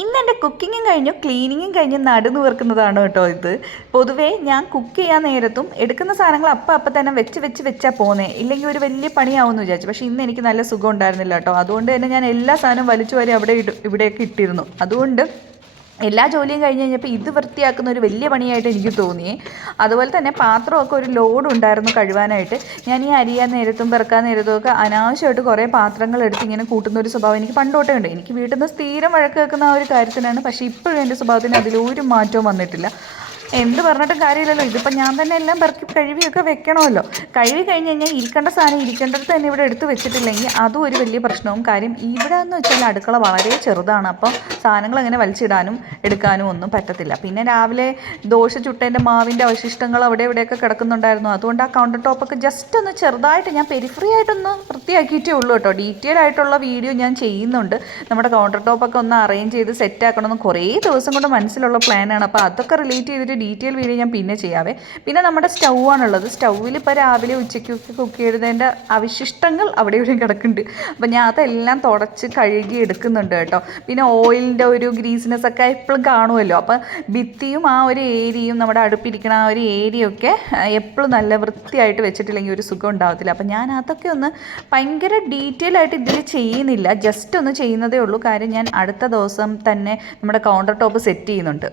ഇന്ന് എന്റെ കുക്കിങ്ങും കഴിഞ്ഞു ക്ലീനിങ്ങും കഴിഞ്ഞ് നടു വീർക്കുന്നതാണ് കേട്ടോ ഇത്. പൊതുവേ ഞാൻ കുക്ക് ചെയ്യാൻ നേരത്തും എടുക്കുന്ന സാധനങ്ങൾ അപ്പം അപ്പം തന്നെ വെച്ച് വെച്ച് വെച്ചാൽ പോകുന്നത് ഇല്ലെങ്കിൽ ഒരു വലിയ പണിയാവുമെന്ന് വിചാരിച്ചു. പക്ഷേ ഇന്ന് എനിക്ക് നല്ല സുഖം ഉണ്ടായിരുന്നില്ല കേട്ടോ. അതുകൊണ്ട് തന്നെ ഞാൻ എല്ലാ സാധനവും വലിച്ചു വരെ അവിടെ ഇവിടെയൊക്കെ ഇട്ടിരുന്നു. അതുകൊണ്ട് എല്ലാ ജോലിയും കഴിഞ്ഞ് കഴിഞ്ഞപ്പോൾ ഇത് വൃത്തിയാക്കുന്ന ഒരു വലിയ പണിയായിട്ട് എനിക്ക് തോന്നി. അതുപോലെ തന്നെ പാത്രമൊക്കെ ഒരു ലോഡ് ഉണ്ടായിരുന്നു കഴുവാനായിട്ട്. ഞാൻ ഈ അരിയാൻ നേരത്തും പെറുക്കാൻ നേരത്തും ഒക്കെ അനാവശ്യമായിട്ട് കുറേ പാത്രങ്ങൾ എടുത്ത് ഇങ്ങനെ കൂട്ടുന്ന ഒരു സ്വഭാവം എനിക്ക് പണ്ടോട്ടേ ഉണ്ട്. എനിക്ക് വീട്ടിൽ നിന്ന് സ്ഥിരം വഴക്ക് വെക്കുന്ന ആ ഒരു കാര്യത്തിനാണ് പക്ഷേ ഇപ്പോഴും എന്റെ സ്വഭാവത്തിന് അതിലൊരു മാറ്റവും വന്നിട്ടില്ല. എന്ത് പറഞ്ഞിട്ടും കാര്യമില്ലല്ലോ. ഇതിപ്പോൾ ഞാൻ തന്നെ എല്ലാം പെറുക്കി കഴുകിയൊക്കെ വെക്കണമല്ലോ. കഴുകി കഴിഞ്ഞ് കഴിഞ്ഞാൽ ഇരിക്കേണ്ട സാധനം ഇരിക്കേണ്ടത് തന്നെ ഇവിടെ എടുത്ത് വെച്ചിട്ടില്ലെങ്കിൽ അതും ഒരു വലിയ പ്രശ്നവും. കാര്യം ഇവിടെ എന്ന് വെച്ചാൽ അടുക്കള വളരെ ചെറുതാണ്. അപ്പം സാധനങ്ങൾ അങ്ങനെ വലിച്ചിടാനും എടുക്കാനും ഒന്നും പറ്റത്തില്ല. പിന്നെ രാവിലെ ദോശ ചുട്ടേന്റെ മാവിന്റെ അവശിഷ്ടങ്ങൾ അവിടെ ഇവിടെയൊക്കെ കിടക്കുന്നുണ്ടായിരുന്നു. അതുകൊണ്ട് ആ കൗണ്ടർ ടോപ്പൊക്കെ ജസ്റ്റ് ഒന്ന് ചെറുതായിട്ട് ഞാൻ പെരിഫ്രീ ആയിട്ടൊന്ന് വൃത്തിയാക്കിയിട്ടേ ഉള്ളൂ കേട്ടോ. ഡീറ്റെയിൽ ആയിട്ടുള്ള വീഡിയോ ഞാൻ ചെയ്യുന്നുണ്ട്. നമ്മുടെ കൗണ്ടർ ടോപ്പൊക്കെ ഒന്ന് അറേഞ്ച് ചെയ്ത് സെറ്റ് ആക്കണമെന്ന് കുറേ ദിവസം കൊണ്ട് മനസ്സിലുള്ള പ്ലാനാണ് അപ്പോൾ അതൊക്കെ റിലേറ്റ് ചെയ്തിട്ട് ഡീറ്റെയിൽ വീഡിയോ ഞാൻ പിന്നെ ചെയ്യാവേ. പിന്നെ നമ്മുടെ സ്റ്റൗ ആണുള്ളത്. സ്റ്റൗവിൽ ഇപ്പോൾ രാവിലെ ഉച്ചയ്ക്കൊക്കെ കുക്ക് ചെയ്തതിന്റെ അവശിഷ്ടങ്ങൾ അവിടെ ഇവിടെയും കിടക്കുന്നുണ്ട്. അപ്പോൾ ഞാൻ അതെല്ലാം തുടച്ച് കഴുകി എടുക്കുന്നുണ്ട് കേട്ടോ. പിന്നെ ഓയിലിന്റെ ഒരു ഗ്രീസിനെസ് ഒക്കെ എപ്പോഴും കാണുമല്ലോ. അപ്പോൾ ഭിത്തിയും ആ ഒരു ഏരിയയും നമ്മുടെ അടുപ്പിരിക്കുന്ന ആ ഒരു ഏരിയയൊക്കെ എപ്പോഴും നല്ല വൃത്തിയായിട്ട് വെച്ചിട്ടില്ലെങ്കിൽ ഒരു സുഖം ഉണ്ടാകത്തില്ല അപ്പോൾ ഞാൻ അതൊക്കെ ഒന്ന് ഭയങ്കര ഡീറ്റെയിൽ ആയിട്ട് ഇതിൽ ചെയ്യുന്നില്ല. ജസ്റ്റ് ഒന്ന് ചെയ്യുന്നതേ ഉള്ളൂ. കാര്യം ഞാൻ അടുത്ത ദിവസം തന്നെ നമ്മുടെ കൗണ്ടർ ടോപ്പ് സെറ്റ് ചെയ്യുന്നുണ്ട്.